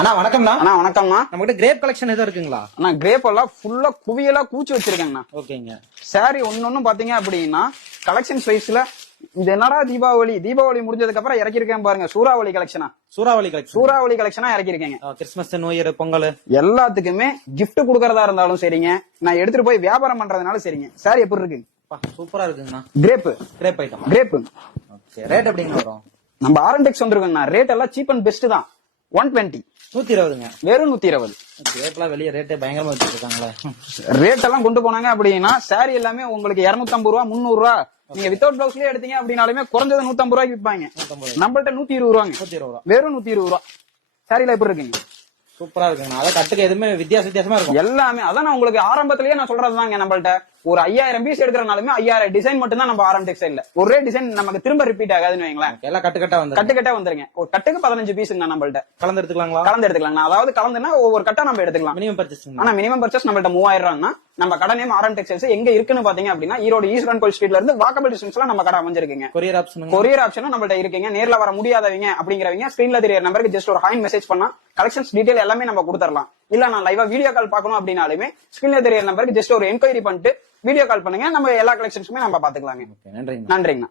அண்ணா வணக்கம்ண்ணா. அண்ணா வணக்கம்ண்ணா நம்ம கிட்ட கிரேப் கலெக்ஷன் எதுவும் இருக்குங்களா? அண்ணா கிரேப் எல்லாம் ஃபுல்லா குவியலா கூச்சி வச்சிருக்கேங்கண்ணா. ஓகேங்க. சாரி ஒன்னொன்னு பாத்தீங்க அப்படின்னா கலெக்ஷன் வைஸ்ல இது என்னடா தீபாவளி? தீபாவளி முடிஞ்சதுக்கு அப்புறம் இறக்கிருக்கேன் பாருங்க சூறாவளி கலெக்ஷனா சூறாவளி கலெக்ஷன் சூறாவளி கலெக்ஷனா இறக்கிருக்கேங்க கிறிஸ்மஸ் நியூ இயர் பொங்கல். எல்லாத்துக்குமே gift கொடுக்கறதா இருந்தாலும் சரிங்க. நான் எடுத்துட்டு போய் வியாபாரம் பண்றதுனால சரிங்க. சாரி எப்படி இருக்கு சூப்பரா இருக்குங்கண்ணா. Grape grape item grape rate எப்படிங்க வரும்? நம்ம ஆரண்டெக்ஸ் வந்திருக்கோங்கண்ணா. ரேட் எல்லாம் சீப் அண்ட் பெஸ்ட் தான். ஒன் டுவெண்ட்டி நூத்தி இருபதுங்க. வெறும் நூத்தி இருபது. கிரேப்லாம் வெளியே ரேட்டே பயங்கரமா வச்சிருக்காங்களே. ரேட் எல்லாம் கொண்டு போனாங்க அப்படின்னா சாரி எல்லாமே உங்களுக்கு 250 ரூபா முந்நூறு ரூபா. நீங்க வித்தவுட் பிளவுஸ்லயே எடுத்தீங்க அப்படின்னாலுமே குறைஞ்சது 150 ரூபாய்க்கு விற்பாங்க நம்மள்ட்ட நூத்தி இருபது ரூபாங்க. நூத்தி இருபது ரூபா. வெறும் நூத்தி இருபது ரூபா. சாரில எப்படி இருக்குங்க? சூப்பரா இருக்குங்கண்ணா அதான் கட்டுக்கு எதுவுமே வித்தியாச வித்தியாசமா இருக்கும். எல்லாமே அதான் நான் உங்களுக்கு ஆரம்பத்திலேயே நான் சொல்றதுதாங்க நம்மள்ட்ட. ஒரு ஐயாயிரம் பீஸ் எடுக்கிறனாலுமே ஐயாயிரம் டிசைன் மட்டும் தான் நம்ம ஆரம் டெக்ஸ்டைல்ல ஒரே டிசைன் நமக்கு திரும்ப ரிப்பீட் ஆகாதுன்னு வைங்களேன். எல்லாம் கட்டு கட்டா வந்து கட்டு கட்டா வந்துருங்க. ஒரு கட்டுக்கு பதினஞ்சு பீஸுங்க நம்மள்ட்ட. கலந்து எடுத்துக்கலாங்களா? கலந்து எடுத்துக்கலாம் அதாவது கலந்துனா ஒவ்வொரு கட்டா நம்ம எடுத்துக்கலாம். மினிமம் பர்ச்சேஸ் ஆனா மினிமம் பர்ச்சேஸ் நம்மள்ட்ட மூவாயிரம் ரூபாய்னா நம்ம கடை நேம் ஆரம் டெக்ஸ்டைல்ஸ் எங்க இருக்குன்னு பாத்தீங்க அப்படின்னா ஈரோடு ஈஸ்ட் ரன் கோல் ஸ்ட்ரீட்ல இருந்து வாக்கபிள் டிஸ்டன்ஸ்ல நம்ம கடை அமைஞ்சிருக்குங்க. கொரியர் ஆப்ஷன் கொரியர் ஆப்ஷனும் நம்மள்ட்ட இருக்குங்க. நேர்ல வர முடியாதவங்க அப்படிங்கிறவங்க ஸ்கிரீன்ல தெரியற நம்பருக்கு ஜஸ்ட் ஒரு ஹாயின் மெசேஜ் பண்ணா கலெக்ஷன்ஸ் டீடைல் எல்லாமே நம்ம கொடுத்துடலாம் இல்ல நான் லைவா வீடியோ கால் பார்க்கணும் அப்படின்னாலுமே ஸ்கிரீன்ல தெரியற நம்பருக்கு ஜஸ்ட் ஒரு என்கொயரி பண்ணிட்டு வீடியோ கால் பண்ணுங்க. நம்ம எல்லா கலெக்ஷன்ஸுமே நம்ம பாத்துக்கலாங்க. நன்றிங்க நன்றிங்கண்ணா.